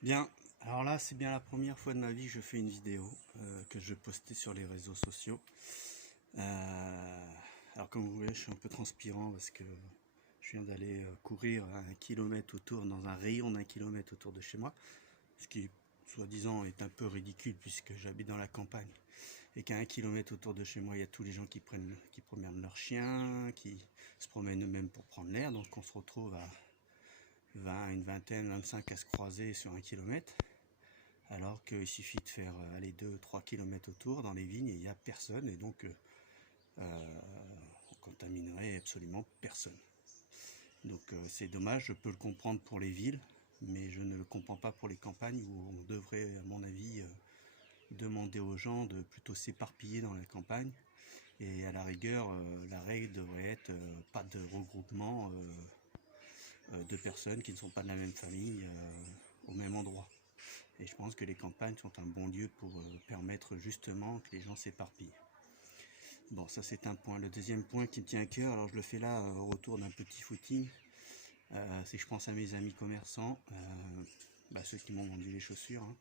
Bien, alors là c'est bien la première fois de ma vie que je fais une vidéo que je postais sur les réseaux sociaux. Alors comme vous voyez je suis un peu transpirant parce que je viens d'aller courir 1 kilomètre autour, dans un rayon d'1 kilomètre autour de chez moi, ce qui soi-disant est un peu ridicule puisque j'habite dans la campagne et qu'à 1 kilomètre autour de chez moi il y a tous les gens qui promènent leurs chiens, qui se promènent eux-mêmes pour prendre l'air, donc on se retrouve à 20, une vingtaine, 25 à se croiser sur 1 kilomètre. Alors qu'il suffit de faire aller 2-3 kilomètres autour dans les vignes et il n'y a personne, et donc on contaminerait absolument personne. Donc c'est dommage, je peux le comprendre pour les villes, mais je ne le comprends pas pour les campagnes où on devrait, à mon avis, demander aux gens de plutôt s'éparpiller dans la campagne. Et à la rigueur, la règle devrait être pas de regroupement de personnes qui ne sont pas de la même famille au même endroit. Et je pense que les campagnes sont un bon lieu pour permettre justement que les gens s'éparpillent. Bon, ça c'est un point. Le deuxième point qui me tient à cœur, alors je le fais là au retour d'un petit footing, c'est que je pense à mes amis commerçants, ceux qui m'ont vendu les chaussures, hein.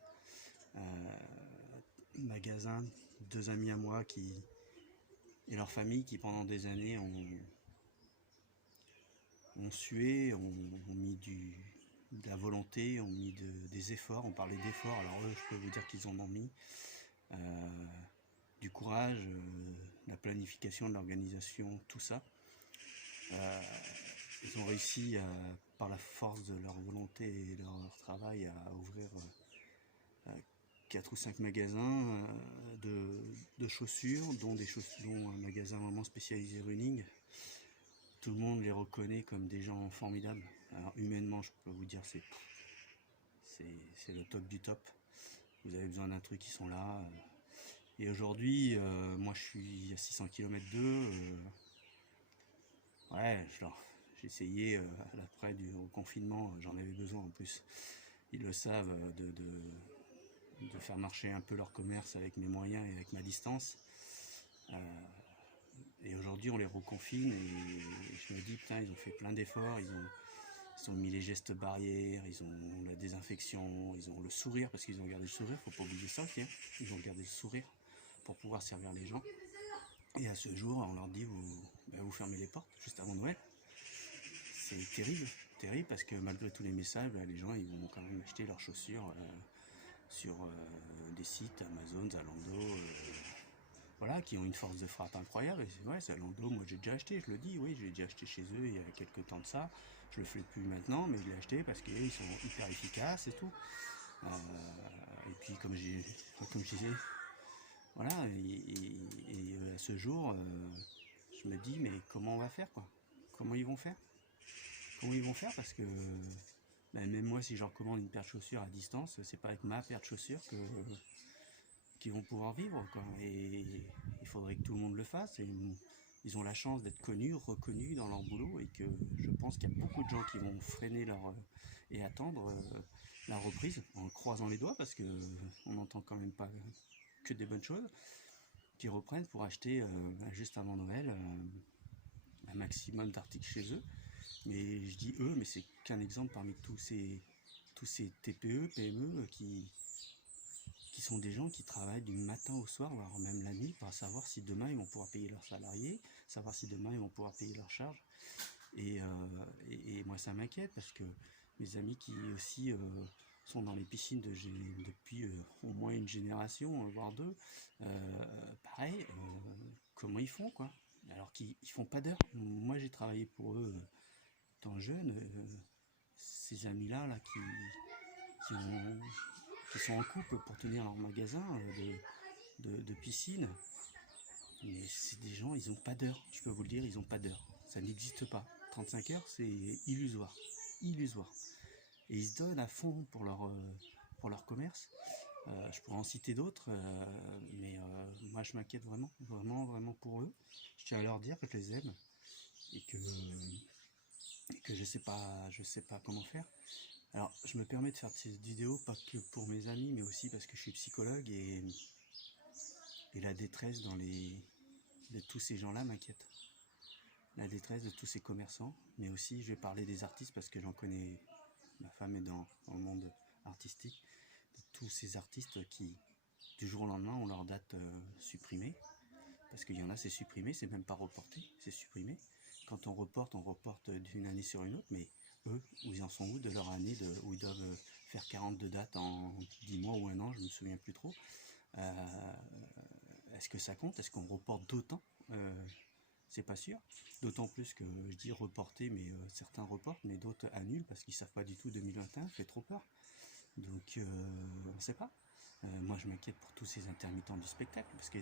Magasin, 2 amis à moi et leur famille qui pendant des années ont sué, ont mis de la volonté, ont mis des efforts, on parlait d'efforts, alors eux je peux vous dire qu'ils en ont mis. Du courage, la planification, de l'organisation, tout ça. Ils ont réussi, par la force de leur volonté et de leur travail, à ouvrir 4 ou 5 magasins de chaussures, dont un magasin vraiment spécialisé running. Tout le monde les reconnaît comme des gens formidables. Alors humainement, je peux vous dire, c'est le top du top. Vous avez besoin d'un truc, ils sont là. Et aujourd'hui, moi je suis à 600 km d'eux. Ouais, j'ai essayé, à l'après du au confinement, j'en avais besoin en plus. Ils le savent, de faire marcher un peu leur commerce avec mes moyens et avec ma distance. Et aujourd'hui, on les reconfine et je me dis, putain, ils ont fait plein d'efforts, ils ont mis les gestes barrières, ils ont la désinfection, ils ont le sourire, parce qu'ils ont gardé le sourire, faut pas oublier ça aussi, hein. Ils ont gardé le sourire pour pouvoir servir les gens. Et à ce jour, on leur dit, vous fermez les portes juste avant Noël. C'est terrible, terrible, parce que malgré tous les messages, les gens ils vont quand même acheter leurs chaussures sur des sites Amazon, Zalando, voilà, qui ont une force de frappe incroyable. Et ouais, Zalando, moi j'ai déjà acheté, je le dis, oui, j'ai déjà acheté chez eux il y a quelques temps de ça. Je le fais plus maintenant, mais je l'ai acheté parce qu'ils sont hyper efficaces et tout. Et puis comme je disais, voilà, et à ce jour, je me dis, mais comment on va faire, quoi? Comment ils vont faire? Comment ils vont faire? Parce que même moi, si je leur commande une paire de chaussures à distance, c'est pas avec ma paire de chaussures qu'ils vont pouvoir vivre, quoi. Et il faudrait que tout le monde le fasse. Et ils ont la chance d'être connus, reconnus dans leur boulot, et que je pense qu'il y a beaucoup de gens qui vont freiner et attendre la reprise en croisant les doigts, parce que on n'entend quand même pas que des bonnes choses, qui reprennent pour acheter juste avant Noël un maximum d'articles chez eux. Mais je dis eux, mais c'est qu'un exemple parmi tous ces TPE, PME qui sont des gens qui travaillent du matin au soir, voire même la nuit, pour savoir si demain ils vont pouvoir payer leurs salariés, savoir si demain ils vont pouvoir payer leurs charges. Et moi ça m'inquiète parce que mes amis qui aussi sont dans les piscines depuis au moins une génération, voire deux, pareil, comment ils font, quoi? Alors qu'ils font pas d'heures. Moi j'ai travaillé pour eux étant jeune. Ces amis-là là, qui, ont, qui sont en couple pour tenir leur magasin de piscine, mais c'est des gens, ils n'ont pas d'heure, je peux vous le dire, ils n'ont pas d'heure. Ça n'existe pas. 35 heures, c'est illusoire. Illusoire. Et ils se donnent à fond pour leur commerce. Je pourrais en citer d'autres, mais moi je m'inquiète vraiment, vraiment, vraiment pour eux. Je tiens à leur dire que je les aime et que je sais pas comment faire. Alors, je me permets de faire cette vidéo pas que pour mes amis, mais aussi parce que je suis psychologue et la détresse de tous ces gens-là m'inquiète. La détresse de tous ces commerçants, mais aussi je vais parler des artistes parce que j'en connais. Ma femme est dans le monde artistique, de tous ces artistes qui, du jour au lendemain, ont leur date supprimée. Parce qu'il y en a, c'est supprimé, c'est même pas reporté, c'est supprimé. Quand on reporte d'une année sur une autre, mais eux, où ils en sont où de leur année, où ils doivent faire 42 dates en 10 mois ou un an, je me souviens plus trop. Est-ce que ça compte? Est-ce qu'on reporte d'autant? C'est pas sûr. D'autant plus que je dis reporter, mais certains reportent, mais d'autres annulent parce qu'ils savent pas du tout 2021, fait trop peur. Donc on sait pas. Moi je m'inquiète pour tous ces intermittents du spectacle, parce que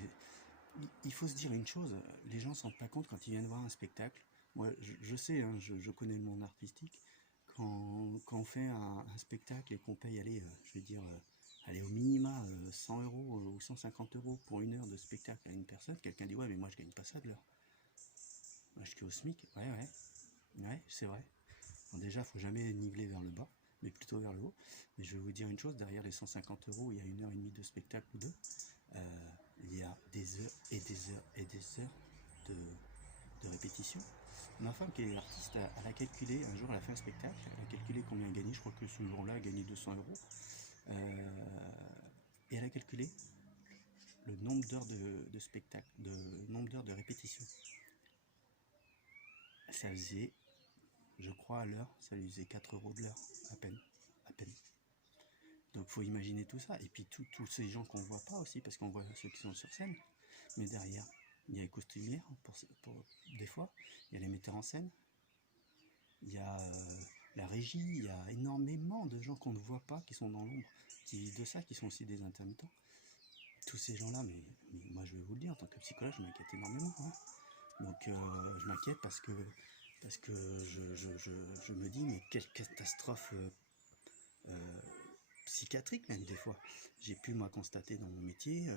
il faut se dire une chose, les gens ne se rendent pas compte quand ils viennent voir un spectacle. Moi je sais, hein, je connais le monde artistique. Quand on fait un spectacle et qu'on paye, allez, je vais dire, allez, au minima 100 euros ou 150 euros pour une heure de spectacle à une personne, quelqu'un dit ouais mais moi je gagne pas ça de l'heure. Moi je suis au SMIC, ouais, c'est vrai. Bon, déjà, faut jamais niveler vers le bas, mais plutôt vers le haut. Mais je vais vous dire une chose, derrière les 150 euros, il y a 1 heure et demie de spectacle ou deux. Il y a des heures et des heures et des heures de répétition. Ma femme, qui est artiste, elle a calculé, un jour elle a fait un spectacle, elle a calculé combien elle gagnait, je crois que ce jour-là elle a gagné 200 euros. Et elle a calculé le nombre d'heures de spectacle, le nombre d'heures de répétition. Ça faisait, je crois à l'heure, ça lui faisait 4 euros de l'heure, à peine, à peine. Donc faut imaginer tout ça. Et puis tous ces gens qu'on voit pas aussi, parce qu'on voit ceux qui sont sur scène. Mais derrière, il y a les costumières, des fois, il y a les metteurs en scène, il y a la régie, il y a énormément de gens qu'on ne voit pas, qui sont dans l'ombre, qui vivent de ça, qui sont aussi des intermittents. Tous ces gens-là, mais moi je vais vous le dire, en tant que psychologue, je m'inquiète énormément. Hein. Donc je m'inquiète parce que je me dis, mais quelle catastrophe psychiatrique même des fois. J'ai pu moi constater dans mon métier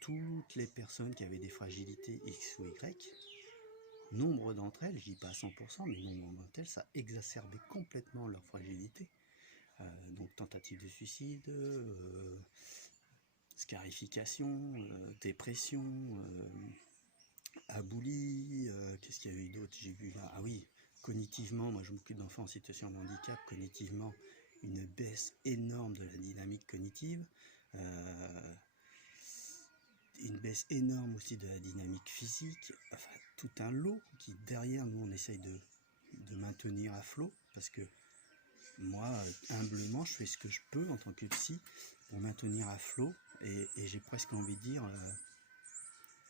toutes les personnes qui avaient des fragilités X ou Y, nombre d'entre elles, je dis pas à 100%, mais nombre d'entre elles, ça exacerbait complètement leur fragilité. Donc tentative de suicide, scarification, dépression, aboulie, qu'est-ce qu'il y a eu d'autre, j'ai vu là, ah oui, cognitivement, moi je m'occupe d'enfants en situation de handicap, cognitivement, une baisse énorme de la dynamique cognitive, une baisse énorme aussi de la dynamique physique, enfin tout un lot qui derrière nous on essaye de maintenir à flot, parce que moi humblement je fais ce que je peux en tant que psy pour maintenir à flot, et j'ai presque envie de dire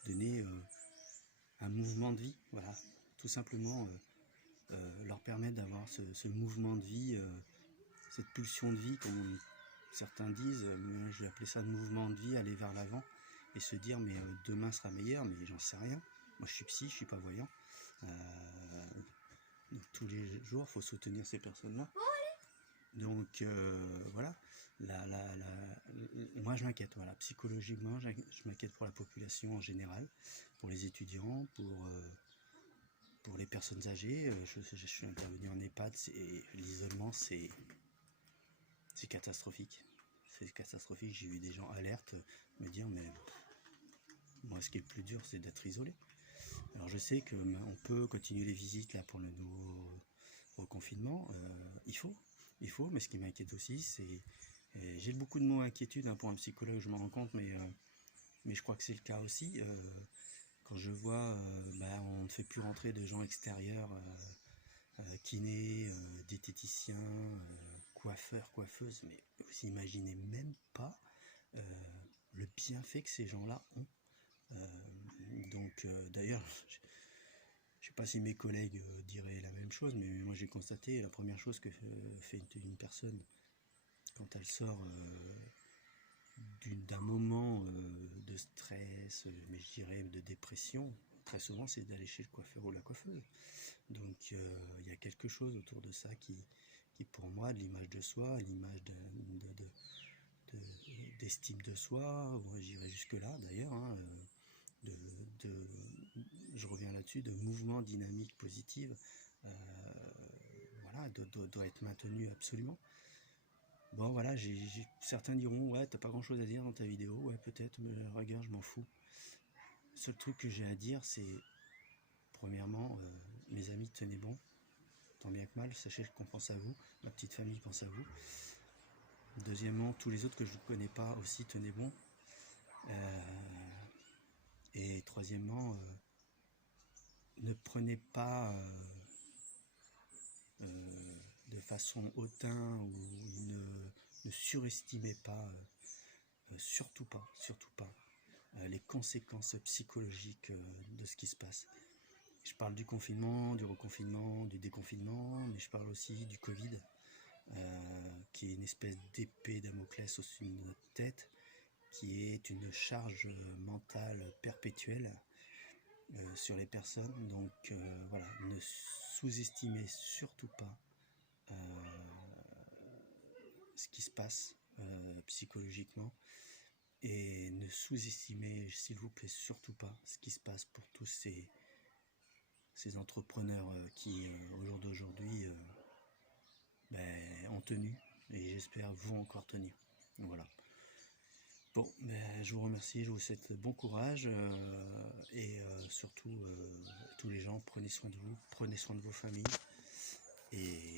donner un mouvement de vie, voilà, tout simplement leur permettre d'avoir ce mouvement de vie, cette pulsion de vie, comme certains disent, mais je vais appeler ça mouvement de vie, aller vers l'avant et se dire mais demain sera meilleur, mais j'en sais rien. Moi je suis psy, je suis pas voyant. Donc tous les jours il faut soutenir ces personnes-là. Donc voilà, moi je m'inquiète, voilà, psychologiquement je m'inquiète pour la population en général, pour les étudiants, pour les personnes âgées. Je suis intervenu en EHPAD, l'isolement c'est catastrophique. C'est catastrophique, j'ai vu des gens alertes me dire mais moi ce qui est le plus dur c'est d'être isolé. Alors je sais qu'on peut continuer les visites là pour le nouveau reconfinement, il faut, mais ce qui m'inquiète aussi c'est, j'ai beaucoup de mots inquiétude hein, pour un psychologue, je m'en rends compte, mais je crois que c'est le cas aussi. Quand je vois on ne fait plus rentrer de gens extérieurs, kinés, diététiciens, coiffeurs, coiffeuses, mais vous imaginez même pas le bienfait que ces gens-là ont. Donc d'ailleurs, je sais pas si mes collègues diraient la même chose, mais moi j'ai constaté la première chose que fait une personne quand elle sort d'un moment de stress, mais je dirais de dépression, très souvent c'est d'aller chez le coiffeur ou la coiffeuse. Donc il y a quelque chose autour de ça qui pour moi, de l'image de soi, l'image d'estime de soi, j'irai jusque là d'ailleurs, hein, je reviens là-dessus, de mouvement dynamique positive, voilà, doit être maintenu absolument. Bon voilà, certains diront ouais t'as pas grand chose à dire dans ta vidéo, ouais peut-être, mais regarde je m'en fous. Le seul truc que j'ai à dire c'est, premièrement, mes amis tenez bon, tant bien que mal, sachez qu'on pense à vous, ma petite famille pense à vous. Deuxièmement, tous les autres que je ne connais pas aussi, tenez bon. Et troisièmement, ne prenez pas de façon hautain ou ne surestimez pas, surtout pas, les conséquences psychologiques de ce qui se passe. Je parle du confinement, du reconfinement, du déconfinement, mais je parle aussi du Covid, qui est une espèce d'épée Damoclès au-dessus de notre tête, qui est une charge mentale perpétuelle sur les personnes. Donc voilà, ne sous-estimez surtout pas ce qui se passe psychologiquement, et ne sous-estimez, s'il vous plaît, surtout pas ce qui se passe pour tous ces entrepreneurs qui, au jour d'aujourd'hui, ont tenu, et j'espère vont encore tenir. Voilà. Bon, je vous remercie, je vous souhaite bon courage, et surtout, tous les gens, prenez soin de vous, prenez soin de vos familles, et